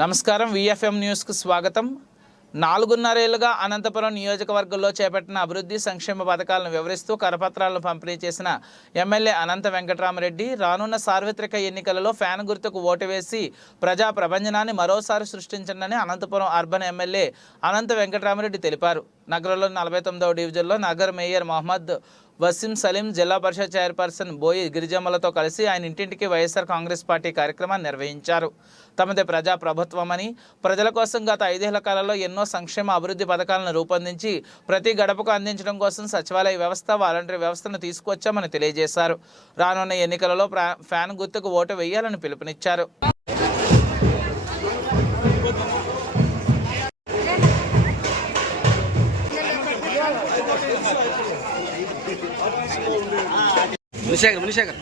నమస్కారం విఎఫ్ఎం న్యూస్కు స్వాగతం. 4.5 ఏళ్లుగా అనంతపురం నియోజకవర్గంలో చేపట్టిన అభివృద్ధి సంక్షేమ పథకాలను వివరిస్తూ కరపత్రాలను పంపిణీ చేసిన ఎమ్మెల్యే అనంత వెంకటరామరెడ్డి రానున్న సార్వత్రిక ఎన్నికలలో ఫ్యాన్ గుర్తుకు ఓటు వేసి ప్రజా ప్రపంచనాన్ని మరోసారి సృష్టించండి అనంతపురం అర్బన్ ఎమ్మెల్యే అనంత వెంకటరామరెడ్డి తెలిపారు. నగరంలోని 49వ డివిజన్లో నగర్ మేయర్ మొహమ్మద్ వసీం సలీం, జిల్లా పరిషత్ చైర్పర్సన్ బోయి గిరిజమ్మలతో కలిసి ఆయన ఇంటింటికి వైఎస్ఆర్ కాంగ్రెస్ పార్టీ కార్యక్రమాన్ని నిర్వహించారు. తమది ప్రజా ప్రభుత్వమని, ప్రజల కోసం గత 5 ఏళ్ల కాలంలో ఎన్నో సంక్షేమ అభివృద్ధి పథకాలను రూపొందించి ప్రతి గడపకు అందించడం కోసం సచివాలయ వ్యవస్థ, వాలంటరీ వ్యవస్థను తీసుకొచ్చామని తెలియజేశారు. రానున్న ఎన్నికలలో ఫ్యాన్ గుర్తుకు ఓటు వేయాలని పిలుపునిచ్చారు. మునిశేఖర్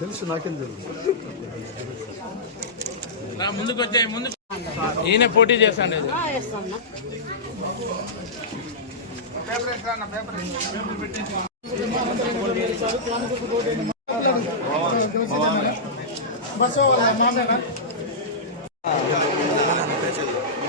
తెలుసు, నాకేం తెలుసు. ముందుకు వచ్చాయి. ముందు ఈయన పోటీ చేస్తాండి. బస్సు